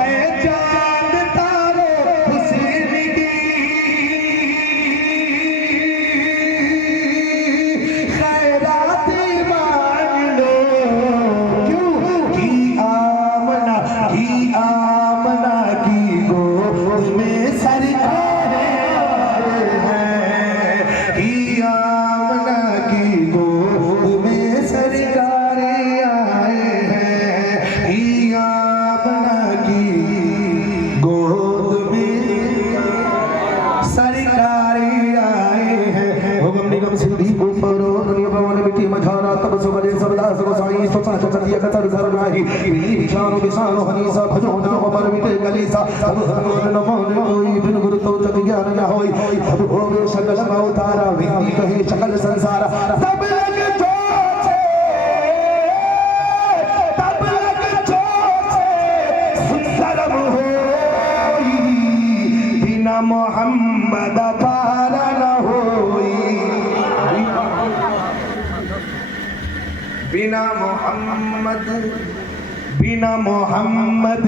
ऐ चांद तारो हुसैन की खैरात मांग लो। क्यों कि आमना की गोद में सरकार आए हैं, कि आमना की गोद में सरकार आए हैं, कि आमना की गोद में सरकार आए हैं। हुक्म निगम सिद्धि ऊपर नियमन मिट्टी मझारा तब सुबह सबला सको साईं तो सा चतिया कतर घर नाही विशानो विशानो हनीसा भजो न पर मिटे गलीसा अब हनुमान न मोन कोई बिन गुरु तो जग ज्ञान न होई अब होवे सकल अवतारा विधि कहे सकल संसार तब लग सुंदरम होई बिना मोहम्मद पारा न होई बिना मोहम्मद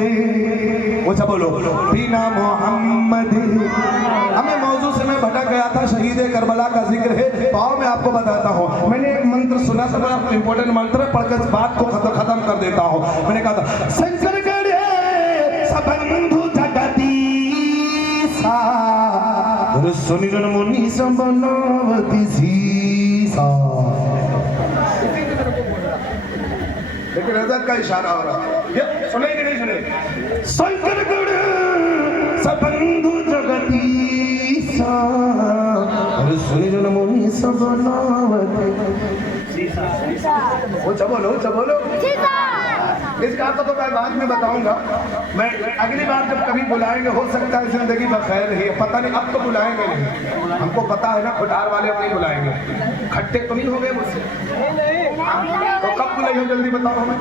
अच्छा बोलो बिना मोहम्मद। हमें मौजू से मैं भटक गया था, शहीद करबला का जिक्र है। पाओ मैं आपको बताता हूँ, मैंने एक मंत्र सुना था, बड़ा इंपॉर्टेंट मंत्र है, पढ़कर इस बात को खत्म कर देता हूँ। मैंने कहा था शंकर गढ़े सबंधु जगदीसा सुनिरन मुनि संबनवती सीसा। लेकिन रजत का इशारा हो रहा है, ये सुनेंगे नहीं सुने। शंकर गढ़ सबंधु जगदीसा सुनिरन मुनि संबनवती सीसा। बोलो इसका अर्थ तो मैं बाद में बताऊंगा। मैं अगली बार जब कभी बुलाएंगे, हो सकता है जिंदगी बखैर रही है, पता नहीं, अब तो बुलाएंगे नहीं। हमको पता है ना खुटार वाले अब नहीं बुलाएंगे। खट्टे तो नहीं हो गए मुझसे, तो कब बुलाइए जल्दी बताओ हमें।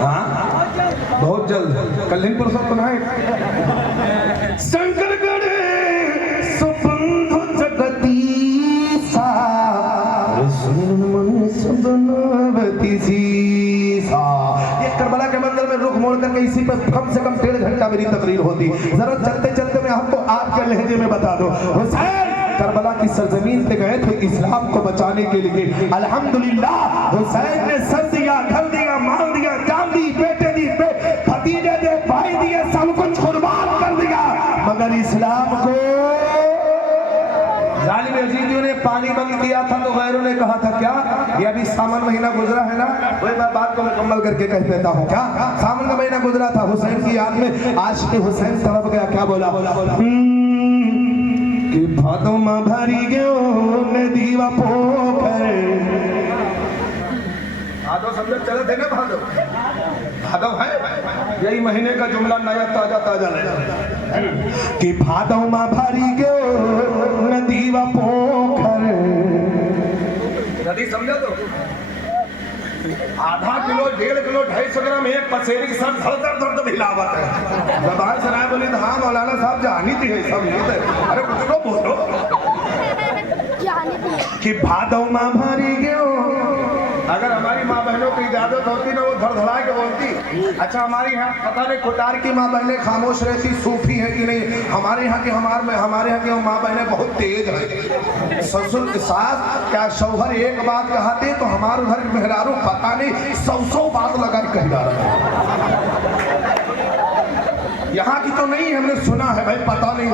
हाँ बहुत जल्द, कल दिन परसों तो ना। शंकर गढ़े सबंधु जगदीसा सबनवती सीसा। ये करबला के मंदिर में रुख मोड़ करके इसी पर कम से कम 1.5 घंटा मेरी तकरीर होती। जरा चलते चलते मैं आपको आपके लहजे में बता दूं। हुसैन करबला की सरजमीन पे गए थे इस्लाम को बचाने के लिए। अल्हम्दुलिल्लाह हुसैन ने सर दिया, घर दिया, माल दिया, जान दी, बेटे दी, भतीजे दे, भाई दिए, सब कुछ कुर्बान कर दिया, मगर इस्लाम को जालिम यजीदियों ने पानी बंद किया था तो गैरों ने कहा था क्या ये अभी सावन महीना गुजरा है ना, वही मैं बात को मुकम्मल करके कह देता हूँ। क्या सावन का महीना गुजरा था, हुसैन की याद में आशिक़ हुसैन तड़प गया। क्या बोला कि भादो मां भरी गयो नदीवा पोखर। भादो समझ चले थे ना, भादो है यही महीने का जुमला नया ताजा ताजा है कि भादो मां भरी गयो नदीवा पोखर। नदी समझा तो आधा किलो, 1.5 किलो, 250 ग्राम एक पसेरी के साथ धड़ हिलावत है। जबान सराय बोली तो हाँ मौलाना साहब जानी थी सब नहीं थे। अरे कुछ तो बोलो कि भादो मां भरी गयो। अगर हमारी माँ बहनों की इजाजत होती ना वो धड़धड़ा के बोलती। अच्छा हमारे यहाँ पता नहीं खुटार की माँ बहनें खामोश रहती, सूफी है कि नहीं। हमारे यहाँ की माँ बहनें बहुत तेज है। ससुर के साथ क्या शौहर एक बात कहते तो हमारे उधर मेहरारू पता नहीं 100 बात लगा के कह जा रहा है। यहाँ की तो नहीं, हमने सुना है भाई, पता नहीं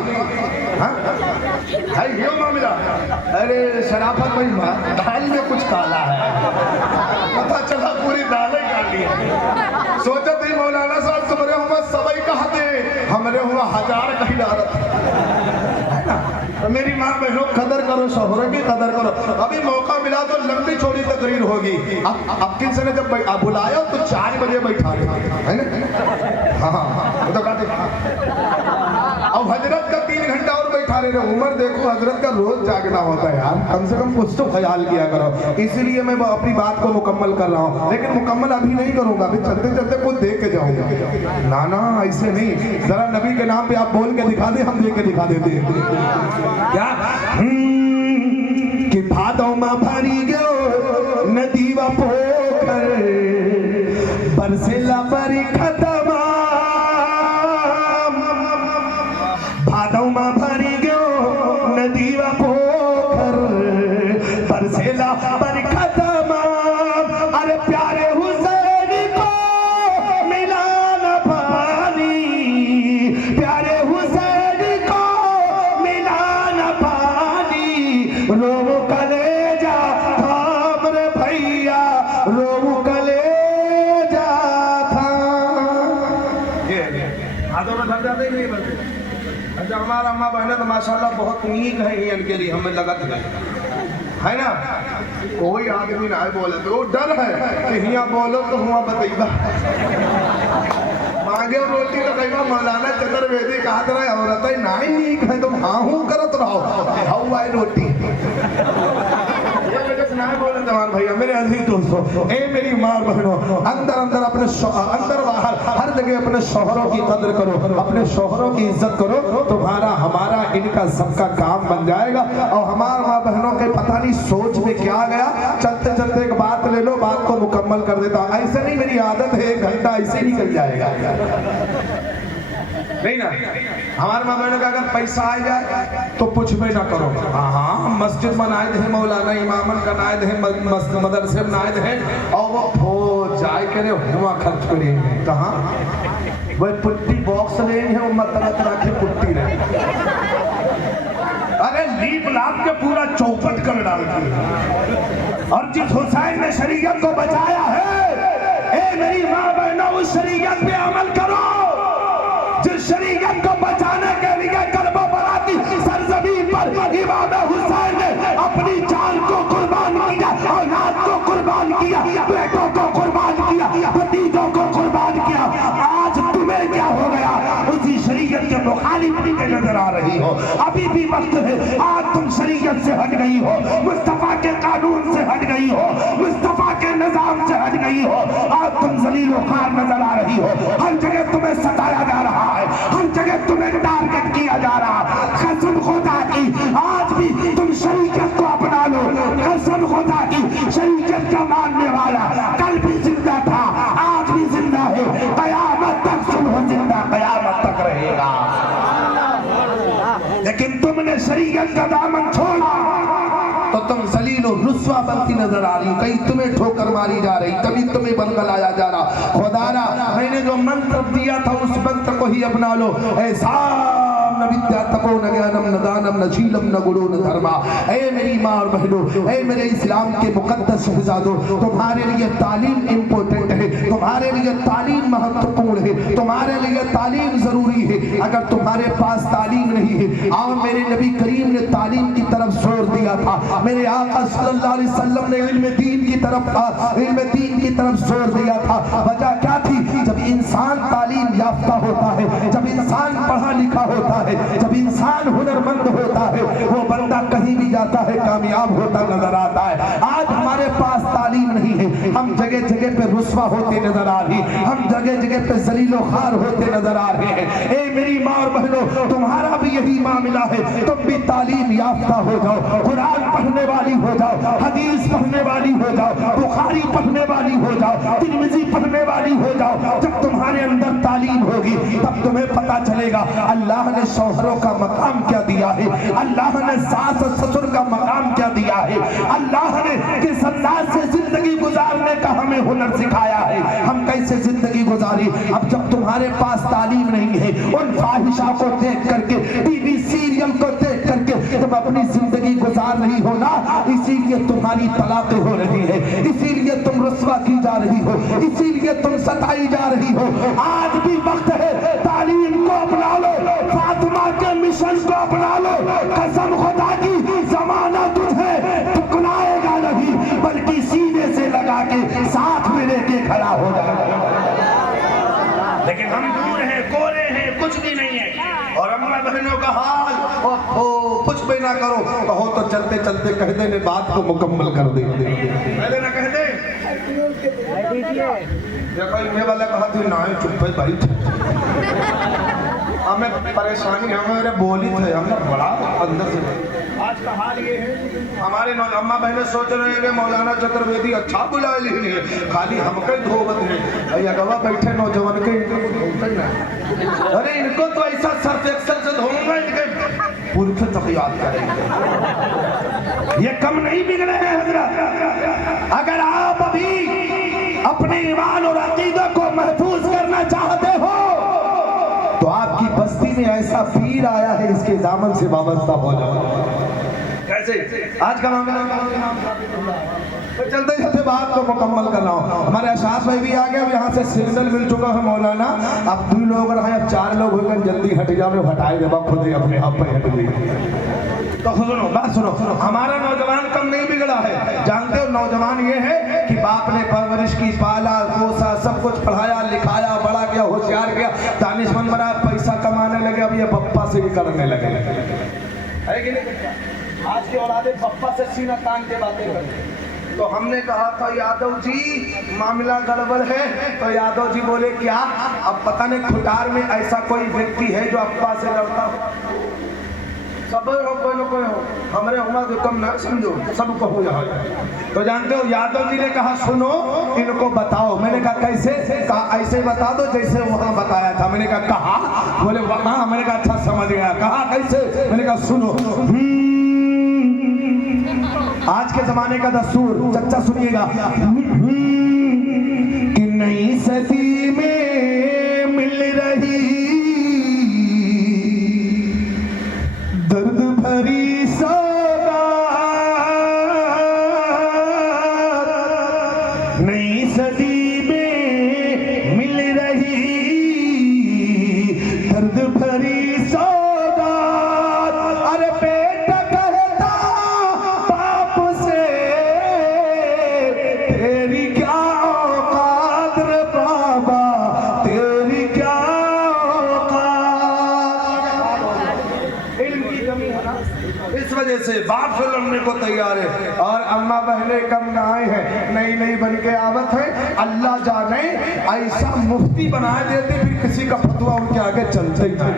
है ये मामला। अरे शराफत भाई दाल में कुछ काला है, पता चला पूरी दालें काली है। सोचा थे मौलाना साहब तुम्हारे हुआ सबई कहते, हमरे हुआ 1000 कही डालत। मेरी माँ बहनों कदर करो, शोहरों की कदर करो। अभी मौका मिला तो लंबी चौड़ी तकरीर होगी। अब किसी ने जब बुलाया तो 4 बजे बैठा है ना। हाँ तो अब हजरत का 3 घंटा और बैठा रहे। उम्र देखो, हजरत का रोज जागना होता है यार, कम से कम कुछ तो ख्याल किया करो। इसीलिए मैं अपनी बात को मुकम्मल कर रहा हूँ, लेकिन मुकम्मल अभी नहीं करूंगा, अभी चलते चलते कुछ देख के जाऊंगा। ना ना ऐसे नहीं, जरा नबी के नाम पे आप बोल के दिखा दे, हम देख के दिखा देते हैं क्या। कि भादों में भरी गयो नदी व पोखर, बरसेला बरी खतमा। भादों में भरी गयो नदी व पोखर, बरसेला बरी खतमा। अरे प्यारे हुसैन को मिला न पानी, प्यारे हुसैन को मिला न पानी। रो कलेजा थाम रे भैया, रो कलेजा थाम। ये हाथों में धर जाते ही नहीं बनते। अच्छा हमारा अम्मा बहने तो माशाल्लाह बहुत नीक है, इनके लिए हमें लगत है ना। कोई आदमी ना बोले तो डर है कि हिया बोलो तो हुआ बतैबा मांगे रोटी तो कई मौलाना चतुर्वेदी कहा तरह औरत नहीं नीक है तुम हाँ हूँ करत रहो, हाउ आई रोटी बोले तमाम भैया मेरे अजीज दोस्तों, ए मेरी माँ बहनों, अंदर अंदर अपने अंदर बाहर हर जगह अपने शौहरों की कदर करो, अपने शौहरों की इज्जत करो। तुम्हारा हमारा इनका सबका काम बन जाएगा। और हमारा माँ बहनों के पता नहीं सोच में क्या गया, चलते चलते एक बात ले लो, बात को मुकम्मल कर देता। ऐसे नहीं, मेरी आदत है 1 घंटा ऐसे निकल जाएगा नहीं ना। हमारे माँ बहनों का अगर पैसा आ जाए तो कुछ भी ना करो। हाँ मस्जिद में नायद है, मौलाना इमामन का नायद है, मदरसे में नायद है, और वो हो जाए करे हुआ खर्च करेंगे कहाँ। वह पुट्टी बॉक्स ले है, वो मत तरह तरह की पुट्टी रहे। अरे लीप लाप के पूरा चौपट कर डालती है। और जिस हुसैन ने शरीयत को बचाया है, ए मेरी माँ बहनों, उस शरीयत पे अमल करो जिस शरीयत को बचाने के लिए कर्बला बराती सरजमीन पर इमाम हुसैन ने अपनी जान को कुर्बान किया, औलाद को कुर्बान किया, बेटों को कुर्बान किया, भतीजों को कुर्बान किया। आज तुम्हें क्या हो गया, उसी शरीयत के मुखालिफ के नजर आ रही हो। अभी भी वक्त है, आज तुम शरीयत से हट गई हो, मुस्तफा के कानून से हट गई हो, मुस्तफा के निजाम से हट गई हो। आज तुम जलील ख्वार नजर आ रही हो, हर जगह तुम्हें सताया जा रहा है, हर जगह तुम्हें टारगेट किया जा रहा है। कसम खुदा की आज भी तुम शरीयत को अपना लो, कसम खुदा की शरीयत का मानने वाला कल भी जिंदा था, आज भी जिंदा है, कयामत तक सुनो जिंदा, कयामत तक रहेगा। लेकिन तुमने शरीयत का दामन छोड़ा तो तुम जलील और रुस्वा बनती नजर आ रही, कहीं तुम्हें ठोकर मारी जा रही, कभी तुम्हें बलगलाया जा रहा। खुदारा मैंने जो मंत्र दिया था उस मंत्र को ही अपना लो। ऐसा न विद्या तपो न ज्ञानम न दानम न शीलम न गुरु न धर्मा। ऐ मेरी माँ और बहनों, ऐ मेरे इस्लाम के मुकद्दस शहजादों, तुम्हारे लिए तालीम इम्पोर्टेंट है, तुम्हारे लिए तालीम महत्वपूर्ण है, तुम्हारे लिए तालीम जरूरी है। अगर तुम्हारे पास तालीम नहीं है, और मेरे नबी करीम ने तालीम की तरफ जोर दिया था, मेरे आका सल्लल्लाहु अलैहि वसल्लम ने इल्म दीन की तरफ जोर दिया था। वजह क्या थी? जब इंसान तालीम याफ्ता होता है, जब इंसान पढ़ा लिखा होता है, जब इंसान हुनरमंद होता है, वो बंदा कहीं भी जाता है कामयाब होता नजर आता है। आज हमारे पास तालीम नहीं है, हम जगह जगह पे रुस्वा होते नजर आ रही, हम जगह जगह पे जलीलो खार होते नजर आ रहे हैं। ए मेरी माँ और बहनों, तुम्हारा भी यही मामला है, तुम भी तालीम याफ्ता हो जाओ, कुरान पढ़ने वाली हो जाओ, हदीस पढ़ने वाली हो जाओ, बुखारी पढ़ने वाली हो जाओ, तिरमिजी पढ़ने वाली हो जाओ। जब तुम्हारे अंदर तालीम होगी तब तुम्हें पता चलेगा अल्लाह ने शौहरों का मकाम क्या दिया है, अल्लाह ने सास ससुर का मकाम क्या दिया है, अल्लाह ने किस अंदाज से जिंदगी गुजारने का हमें हुनर सिखाया है, हम कैसे जिंदगी गुजारी। अब जब तुम्हारे पास तालीम नहीं है, उन फाहिशा को देख करके, टीवी सीरियल को देख करके तुम अपनी जिंदगी गुजार रही हो ना, इसीलिए तुम्हारी तलाक़ें हो रही है, इसीलिए तुम रुस्वा की जा रही हो, इसीलिए तुम सताई जा रही हो। आज भी वक्त है, तालीम को अपना लो, फातिमा के मिशन को अपना लो। कसम खुदा की, जमाना तुझे टुकराएगा नहीं, बल्कि सीने से लगा के साथ में लेके खड़ा हो जाएगा। लेकिन हम दूर हैं, कोरे हैं, कुछ भी नहीं है। और अम्मा बहनों का हाल, कुछ भी ना करो, कहो तो चलते चलते कह देने बात को मुकम्मल कर दे। पहले ना कह दे। ये वाला कहा थी ना, चुप है भाई, हमें परेशानी, हमारे बोली थे, हमने बड़ा अंदर से। आज का हाल ये है, हमारे अम्मा बहने सोच रहे हैं कि मौलाना चतुर्वेदी अच्छा बुलाए, लेकिन खाली हमके धोबत है। भैया गवा बैठे नौजवान के, अरे इनको तो ऐसा सर्फेक्सल से धोऊंगा, इनके पुरखे तक याद करेंगे। ये कम नहीं बिगड़े हैं हजरत। अगर आप अभी अपने ईमान और अकीदा को महफूज करना चाहते हो तो आपकी बस्ती में ऐसा पीर आया है, इसके दामन से वाबस्ता हो जाओ। कैसे? आज का तो चलते चलते बात को मुकम्मल कर रहा हूँ। हमारे अशास भाई भी आ गए, अब यहाँ से सिग्नल मिल चुका है मौलाना, अब 2 लोग रहे, अब 4 लोग हो गए, जल्दी हट जाओ, मैं हटाए जब खुद ही अपने आप पे हट गई। तो सुनो बात सुनो, हमारा नौजवान कम नहीं बिगड़ा है। जानते हो नौजवान ये है कि बाप ने परवरिश की, पाला पोसा, सब कुछ पढ़ाया लिखाया, बड़ा किया, होशियार किया, दानिशमंद बना, पैसा कमाने लगे, अब ये पप्पा से भी करने लगे। है कि नहीं? आज के औलादे पप्पा से सीना तान के बातें करते। तो हमने कहा था यादव जी मामला गड़बड़ है, तो यादव जी बोले क्या? अब पता नहीं खुटार में ऐसा कोई व्यक्ति है जो अब्बा से लड़ता हो। सब हो हमारे हुआ तो कम ना समझो, सबको हो जाए। तो जानते हो यादव जी ने कहा सुनो इनको बताओ। मैंने कहा कैसे? कहा ऐसे बता दो जैसे वहां बताया था। मैंने कहा बोले वहां। मैंने कहा अच्छा समझ गया। कहा कैसे? मैंने कहा सुनो, आज के जमाने का दस्तूर, चच्चा सुनिएगा, कि नई सदी में मिल रही दर्द भरी सौगात, नई सदी में मिल रही दर्द भरी सौगात। अरे बेटा कहता बाप से तेरी क्या औकात रे बाबा, तेरी क्या औकात। इल्म की कमी है ना, इस वजह से बाप से लड़ने को तैयार है। और अम्मा बहने कम ना आए हैं, नई नई बन के आवत है। अल्लाह जाने ऐसा मुफ्ती बना देते फिर किसी का फतवा उनके आगे चलते ही नहीं।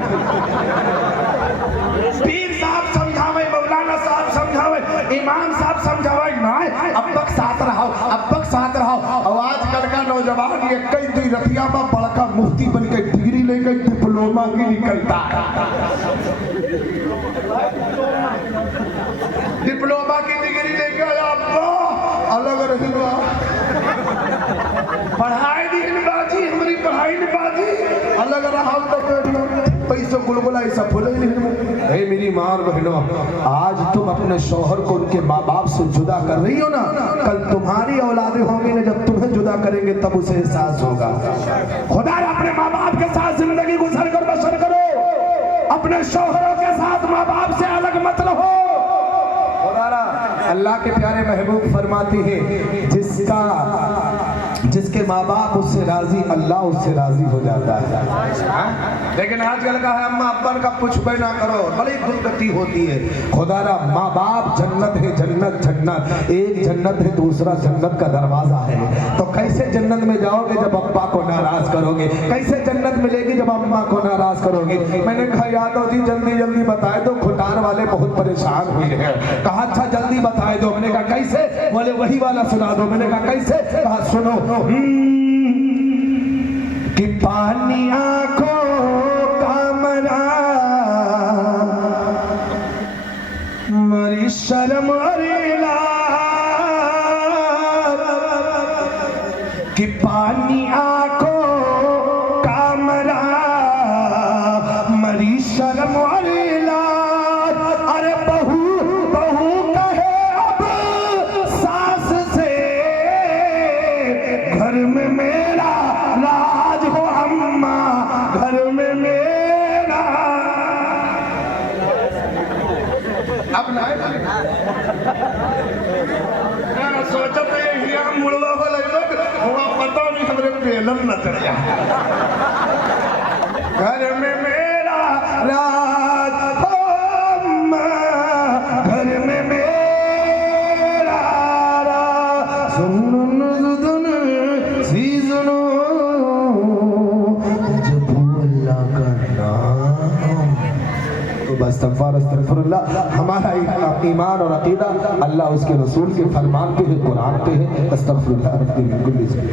पीर साहब समझावे, मौलाना साहब समझावे, इमाम साहब समझावे, ना अब तक साथ रहो, अब तक साथ रहो। और आजकल का नौजवान ये कई दुई रतिया में बड़का मुफ्ती बन के डिग्री लेकर डिप्लोमा की निकलता है। डिप्लोमा की डिग्री लेके आया, अलग रही पढ़ाई बाजी, हमारी पढ़ाई बाजी अलग रहा तो पैसे गुलगुला ऐसा फूले नहीं। मेरी माँ बहनों, आज तुम अपने शौहर को उनके माँ बाप से जुदा कर रही हो ना, कल तुम्हारी औलादे होंगी ना, जब तुम्हें जुदा करेंगे तब उसे एहसास होगा। खुदा अपने माँ बाप के साथ जिंदगी गुजर कर बसर करो, अपने शौहरों के साथ माँ बाप से अलग मत रहो। अल्लाह के प्यारे महबूब फरमाती है जिसके माँ बाप उससे राजी, अल्लाह उससे राजी हो जाता है। लेकिन आजकल का है अम्मा अब्बा का कुछ भी ना करो, बड़ी दुर्गति होती है। खुदारा माँ बाप जन्नत है, जन्नत जन्नत, एक जन्नत है, दूसरा जन्नत का दरवाजा है। तो कैसे जन्नत में जाओगे जब अब्बा को नाराज करोगे? कैसे जन्नत मिलेगी जब अम्मा को नाराज करोगे? मैंने कहा यादव जी जल्दी जल्दी बताए दो, खुटार वाले बहुत परेशान हुए हैं। कहा अच्छा जल्दी बताए दो। मैंने कहा कैसे? बोले वही वाला सुना दो। मैंने कहा कैसे? कहा सुनो, कि पानी आंखों का मरा, मरी शर्म अरेला, कि पानी आंखों का मरा, मरी शर्म अरेला। अरे बहू बहू कहे सोचा तो ये मुड़वा को लग रहा पता नहीं हमरे बेलन न चढ़िया घर में मेरा राज हो घर में मेरा राज सुन सीजनो जब अल्लाह का नाम तो बस अस्तगफिरुल्लाह। हमारा ईमान और अकीदा अल्लाह उसके रसूल के फरमान पे है, कुरान पे है। अस्तगफिरुल्लाह रब्बी मिन कुल्ली ज़ंब।